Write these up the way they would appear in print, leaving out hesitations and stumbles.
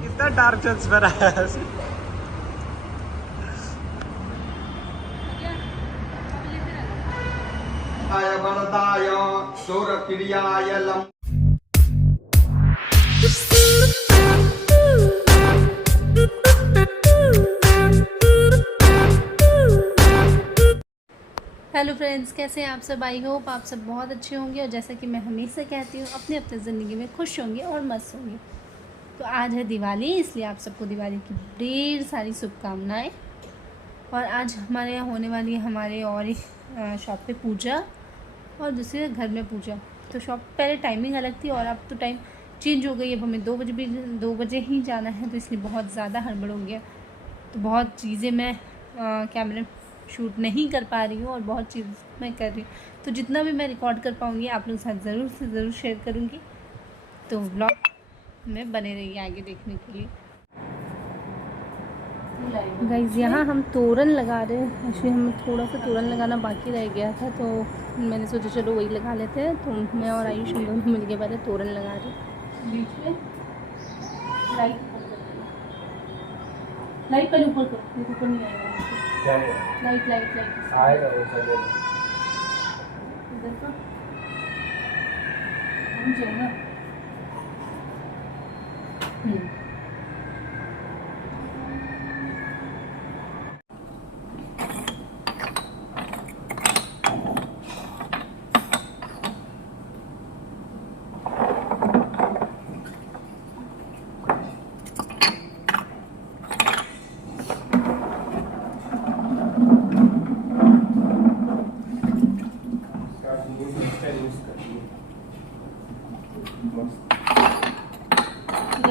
कितना dark chance बना है। वरदाय शूरप्रियाय लम। हेलो फ्रेंड्स, कैसे हैं आप सब। आई होप आप सब बहुत अच्छे होंगे और जैसा कि मैं हमेशा कहती हूँ अपने अपने ज़िंदगी में खुश होंगे और मस्त होंगे। तो आज है दिवाली, इसलिए आप सबको दिवाली की ढेर सारी शुभकामनाएं। और आज हमारे यहाँ होने वाली है हमारे और एक शॉप पे पूजा और दूसरे घर में पूजा। तो शॉप पहले टाइमिंग अलग थी और अब तो टाइम चेंज हो गई। अब हमें 2 बजे ही जाना है, तो इसलिए बहुत ज़्यादा हड़बड़ हो गया। तो बहुत चीज़ें मैं कैमरे शूट नहीं कर पा रही हूँ और बहुत चीज़ मैं कर रही हूँ। तो जितना भी मैं रिकॉर्ड कर पाऊँगी आप लोगों के साथ ज़रूर से ज़रूर शेयर करूँगी। तो व्लॉग में बने रहिए आगे देखने के लिए। गाइस, यहाँ हम तोरण लगा रहे हैं। एक्चुअली हमें थोड़ा सा तोरण लगाना बाकी रह गया था, तो मैंने सोचा चलो वही लगा लेते हैं। तो मैं और आयुष हम दोनों मिल के पहले तोरण लगा रहे हैं। बीच में लाइट पहले ऊपर कर, ऊपर नहीं आएगा। लाइट आएगा ऊपर इधर का जाएगा।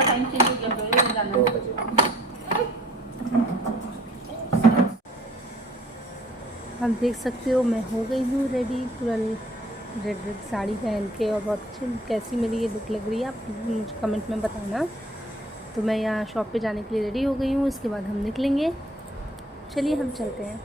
टाइम चेंज हो गया, जाना 2 बजे। आप देख सकते हो मैं हो गई हूँ रेडी, पूरा रेड साड़ी पहन के। और बहुत अच्छी कैसी मेरी ये लुक लग रही है आप मुझे कमेंट में बताना। तो मैं यहाँ शॉप पे जाने के लिए रेडी हो गई हूँ। इसके बाद हम निकलेंगे। चलिए हम चलते हैं।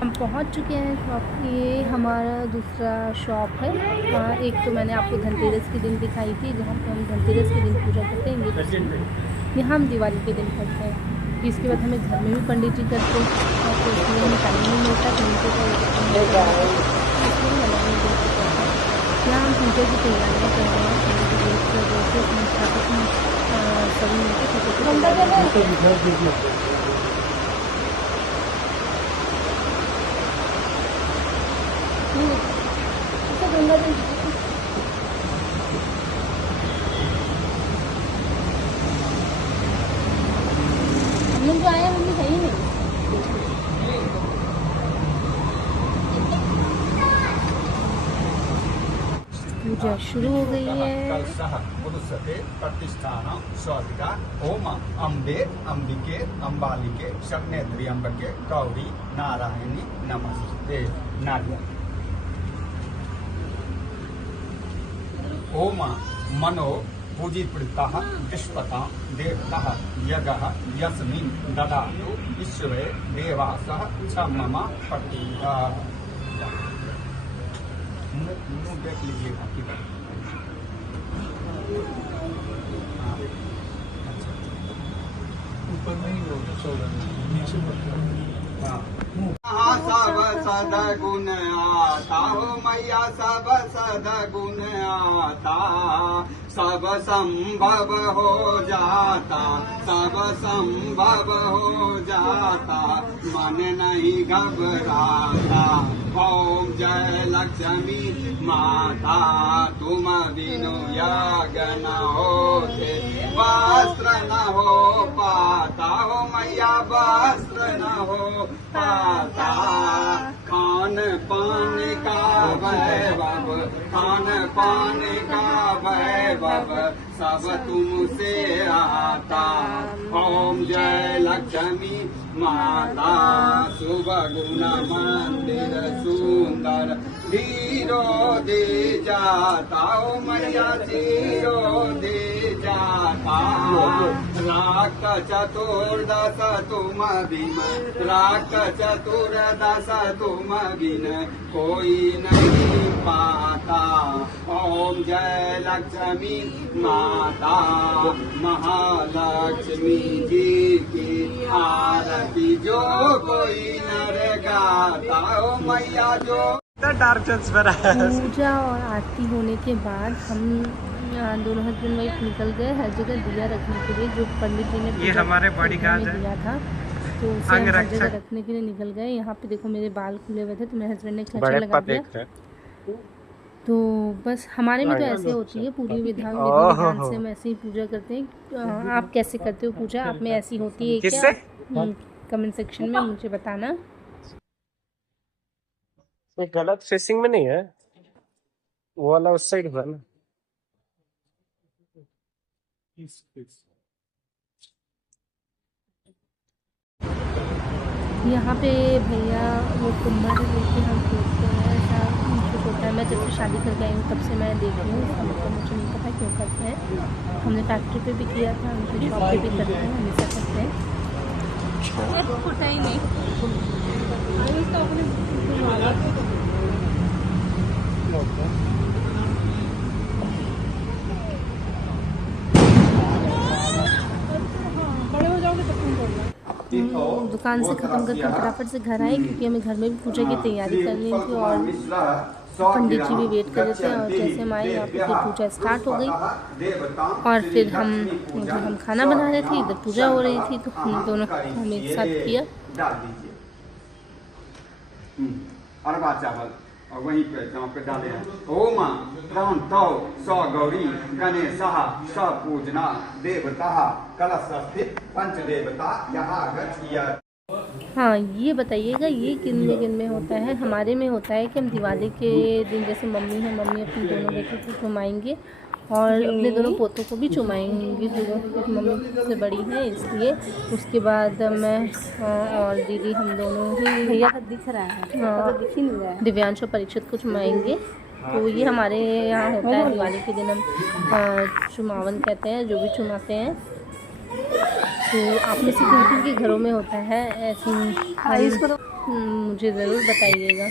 हम पहुंच चुके हैं शॉप। ये हमारा दूसरा शॉप है। एक तो मैंने आपको धनतेरस के दिन दिखाई थी, जहाँ पे हम धनतेरस के दिन पूजा करते हैं। यहाँ हम दिवाली के दिन करते हैं। इसके बाद हमें घर में भी पंडित जी करते हैं, तो इसलिए हमें टाइम नहीं मिलता। यहाँ हम पूजा की तैयारियाँ कर रहे हैं। सभी हम लोग जो आए हैं मम्मी है ही नहीं। पूजा शुरू हो गई है। प्रतिष्ठान स्वादिका ओम अम्बे अंबिके अम्बालिके शग्नेत्री अम्बके गौरी नारायणी नमस्ते। नारियल ओम मनो पूजितः विश्वता देवता यज्ञ यस्मिन् ददातु ईश्वरे देवासः च मम पति। मुँह देख लीजिएगा किधर। ऊपर नहीं होगा, नीचे सब सदगुण आता हो मैया, सब सदगुण आता। सब संभव हो जाता, सब संभव हो जाता। मन नहीं घबराता। ओम जय लक्ष्मी माता, तुम बिनु यज्ञ न होते, वस्त्र न हो पाता हो मैया, वस्त्र न हो पाता। खान पान का वैभव, खान पान का वैभव सब तुमसे आता। ओम जय लक्ष्मी माता, शुभ गुण मंदिर सुंदर धीरो दे जाता। ओ मैया धीरो दे जाता। राक्त चतुर्दश तुम बिन, राक्त चतुर्दश तुम बिन कोई नहीं पाता। ओम जय लक्ष्मी माता, महालक्ष्मी जी की आरती जो कोई नर गाता। ओ मैया जो डार्क ट्रांसपेरेंट। पूजा और आरती होने के बाद हम दोनों हस्बैंड वाइफ निकल गए हर जगह दिया रखने के लिए, जो पंडित जी ने ये हमारे बॉडीगार्ड है। दिया था, तो उसे हम हर जगह रखने के लिए निकल गए। यहाँ पे देखो मेरे बाल खुले हुए थे तो मेरे हस्बैंड ने क्लचर लगा दिया। तो बस हमारे में तो ऐसे होती है पूरी विधान से हम ऐसे ही पूजा करते हैं। आप कैसे करते हो पूजा? आप में ऐसी होती है क्या? कमेंट सेक्शन में मुझे बताना। गलत फेसिंग में नहीं है, वो वाला उस साइड हुआ ना। यहाँ पे भैया वो कुम्भर लेके हम पूछते हैं, ऐसा कुछ होता है। मैं जब से शादी करके आई हूँ तब से मैं देख रही हूँ, इसका मतलब मुझे नहीं पता क्यों करते हैं। हमने फैक्ट्री पे भी किया था, उनकी शॉप पे भी करते हैं, हमेशा करते हैं। ही नहीं दुकान से ख़त्म करके फटाफट से घर आए, क्योंकि हमें घर में भी पूजा की तैयारी करनी थी और पंडित जी भी वेट कर रहे थे। और जैसे हम आए यहाँ पे फिर पूजा स्टार्ट हो गई और फिर हम खाना बना रहे थे, इधर पूजा हो रही थी, तो हम दोनों हम एक साथ किया। अरबा चावल और वहीं पे जहाँ पे डाले हैं ओम प्राण तौ स गौरी गणेशः स पूजना देवता कलश स्थित पंच देवता यहाँ गच्छिया। हाँ, ये बताइएगा ये किन में होता है? हमारे में होता है कि हम दिवाली के दिन, जैसे मम्मी है, मम्मी अपनी दोनों बेटों को चुमाएंगे और अपने दोनों पोतों को भी चुमाएंगी, जो मम्मी से बड़ी है इसलिए। उसके बाद मैं और दीदी हम दोनों ही, भैया दिख रहा है, हाँ, दिख ही नहीं रहा है, दिव्यांश और परीक्षित को चुमाएंगे। तो ये हमारे यहाँ होता है, दिवाली के दिन हम चुमावन कहते हैं, जो भी चुमाते हैं। तो आप में से किन के घरों में होता है ऐसी? मुझे ज़रूर बताइएगा।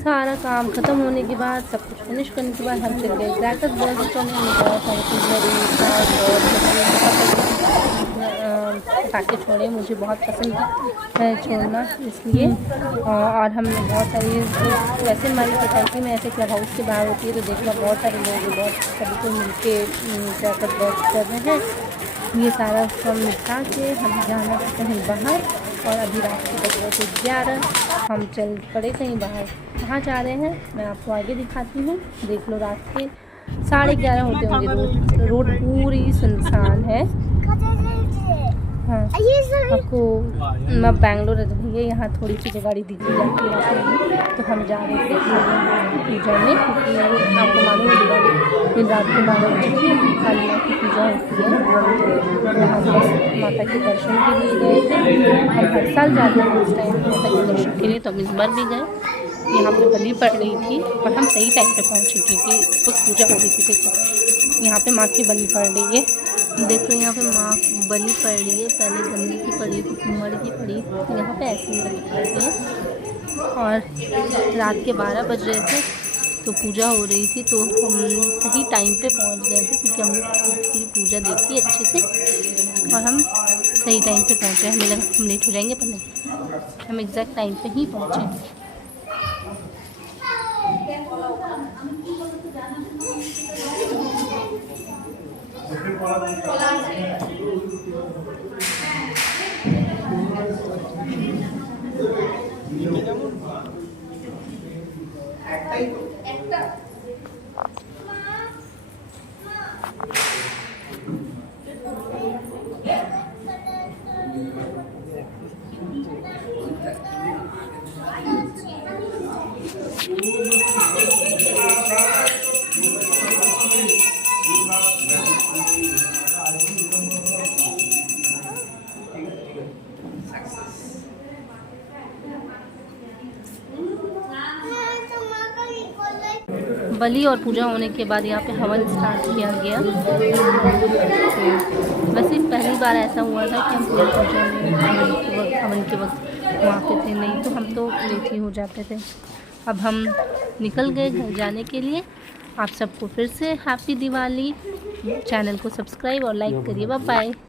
सारा काम ख़त्म होने के बाद, सब कुछ फिनिश करने के बाद हम चल गए क्रैकर्स बॉक्स करने। बहुत सारे पटाखे छोड़े, मुझे बहुत पसंद है छोड़ना, इसलिए। और हमने बहुत सारी, वैसे हमारी सोसाइटी में ऐसे क्लब हाउस के बाहर होती है, तो देखना बहुत सारे लोग बहुत सभी को मिल के क्रैकर्स बॉक्स कर रहे हैं। ये सारा सब निपटा के हम जाना कहीं बाहर, और अभी रात के 10:11 हम चल पड़े कहीं बाहर। कहाँ जा रहे हैं मैं आपको आगे दिखाती हूँ, देख लो। रात के 11:30 होते होंगे, रोड पूरी सुनसान है। हाँ, आपको मैं बेंगलोर रही, यहाँ थोड़ी सी गाड़ी दिखी जाती है, तो हम जा रहे थे पूजा में, क्योंकि आपको मालूम है दिन रात को 12 बजे काली माँ की पूजा होती है। यहाँ पर माता के दर्शन के लिए गए थे, हम हर साल जाते हैं उस टाइम माता के दर्शन के लिए, तो हम इस बार भी गए। यहाँ पे बलि पड़ रही थी और हम सही टाइम पे पहुँचे, क्योंकि उस पूजा हो रही थी। देखो यहाँ पे माँ की बलि पड़ रही है, देखो यहाँ पे माँ बलि पड़ रही है। पहले गन्ने की पड़ी, कुम्हड़ की पड़ी, यहाँ पे ऐसे ही बलि पड़ रही है। और रात के 12 बज रहे थे, तो पूजा हो रही थी, तो हम सही टाइम पे पहुँच गए थे, क्योंकि हमने पूरी पूजा देखी अच्छे से और हम सही टाइम पे पहुँचे। हमें लगा हम लेट हो जाएंगे, पर नहीं, हम एग्जैक्ट टाइम पे ही पहुँचे। बलि और पूजा होने के बाद यहाँ पे हवन स्टार्ट किया गया। वैसे पहली बार ऐसा हुआ था कि हम पूजा में हवन के वक्त वहाँ पे थे, नहीं तो हम तो लेट ही हो जाते थे। अब हम निकल गए घर जाने के लिए। आप सबको फिर से हैप्पी दिवाली। चैनल को सब्सक्राइब और लाइक करिए। Bye bye.